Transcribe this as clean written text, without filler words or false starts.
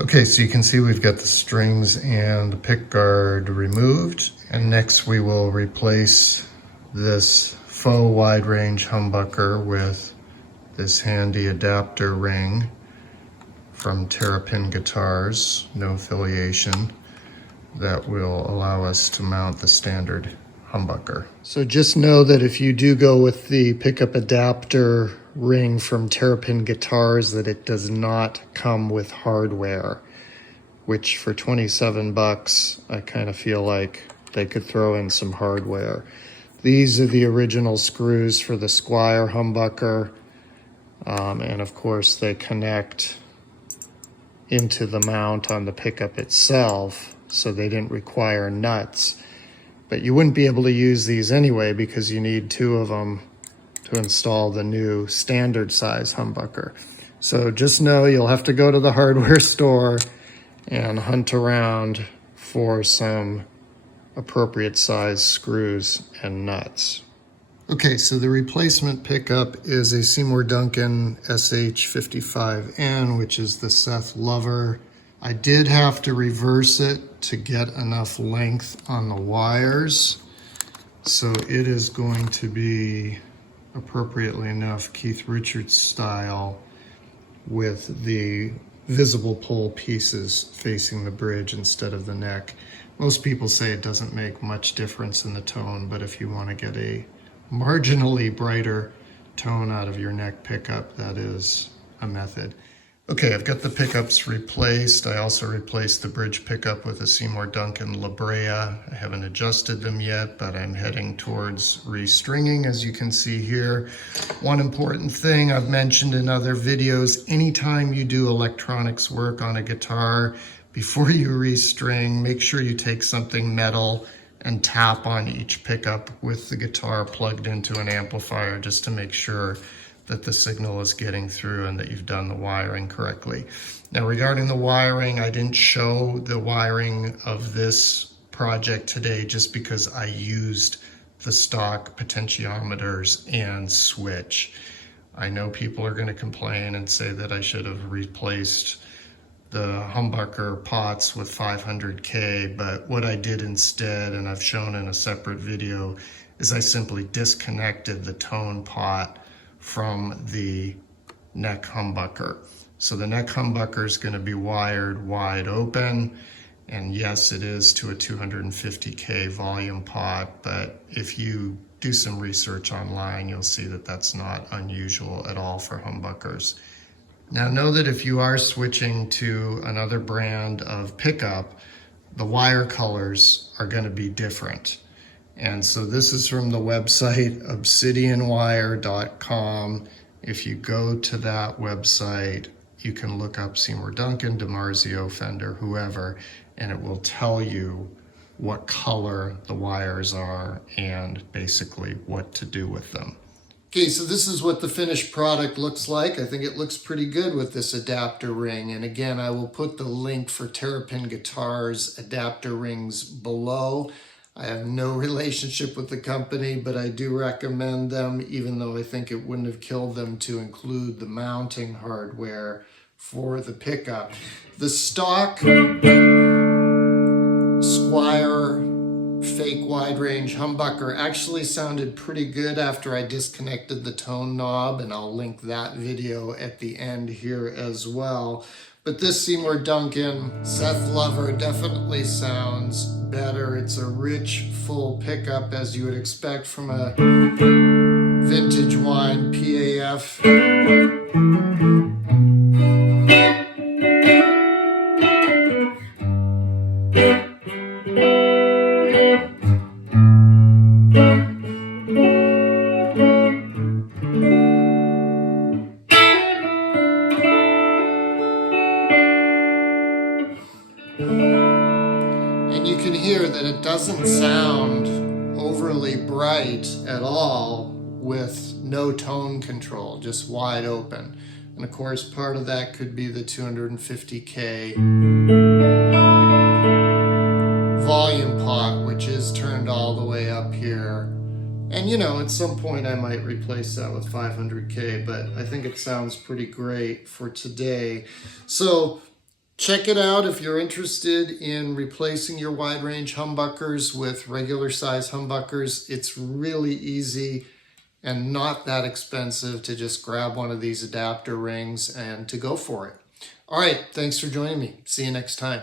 Okay, so you can see we've got the strings and the pick guard removed, and next we will replace this faux wide range humbucker with this handy adapter ring from Terrapin guitars, no affiliation, that will allow us to mount the standard humbucker. So just know that if you do go with the pickup adapter ring from Terrapin guitars, that it does not come with hardware, which for 27 bucks, I kind of feel like they could throw in some hardware. These are the original screws for the Squier humbucker, and of course they connect into the mount on the pickup itself, so they didn't require nuts. But you wouldn't be able to use these anyway because you need two of them to install the new standard size humbucker. So just know you'll have to go to the hardware store and hunt around for some appropriate size screws and nuts. Okay, so the replacement pickup is a Seymour Duncan SH55N, which is the Seth Lover. I did have to reverse it to get enough length on the wires, so it is going to be, appropriately enough, Keith Richards style, with the visible pole pieces facing the bridge instead of the neck. Most people say it doesn't make much difference in the tone, but if you want to get a marginally brighter tone out of your neck pickup, that is a method. Okay, I've got the pickups replaced. I also replaced the bridge pickup with a Seymour Duncan La Brea. I haven't adjusted them yet, but I'm heading towards restringing, as you can see here. One important thing I've mentioned in other videos, anytime you do electronics work on a guitar, before you restring, make sure you take something metal and tap on each pickup with the guitar plugged into an amplifier, just to make sure that the signal is getting through and that you've done the wiring correctly. Now, regarding the wiring, I didn't show the wiring of this project today just because I used the stock potentiometers and switch. I know people are going to complain and say that I should have replaced the humbucker pots with 500K, but what I did instead, and I've shown in a separate video, is I simply disconnected the tone pot from the neck humbucker. So the neck humbucker is going to be wired wide open, and yes, it is to a 250K volume pot, but if you do some research online, you'll see that that's not unusual at all for humbuckers. Now know that if you are switching to another brand of pickup, the wire colors are going to be different. And so this is from the website obsidianwire.com. If you go to that website, you can look up Seymour Duncan, DiMarzio, Fender, whoever, and it will tell you what color the wires are and basically what to do with them. Okay, so this is what the finished product looks like. I think it looks pretty good with this adapter ring. And again, I will put the link for Terrapin Guitars adapter rings below. I have no relationship with the company, but I do recommend them, even though I think it wouldn't have killed them to include the mounting hardware for the pickup. The stock Squier fake wide range humbucker actually sounded pretty good after I disconnected the tone knob, and I'll link that video at the end here as well. But this Seymour Duncan Seth Lover definitely sounds better. It's a rich, full pickup as you would expect from a vintage wine PAF. And you can hear that it doesn't sound overly bright at all with no tone control, just wide open. And of course, part of that could be the 250K volume pot, which is turned all the way up here. And you know, at some point I might replace that with 500K, but I think it sounds pretty great for today. So Check it out if you're interested in replacing your wide range humbuckers with regular size humbuckers. It's really easy and not that expensive to just grab one of these adapter rings and to go for it. All right, thanks for joining me. See you next time.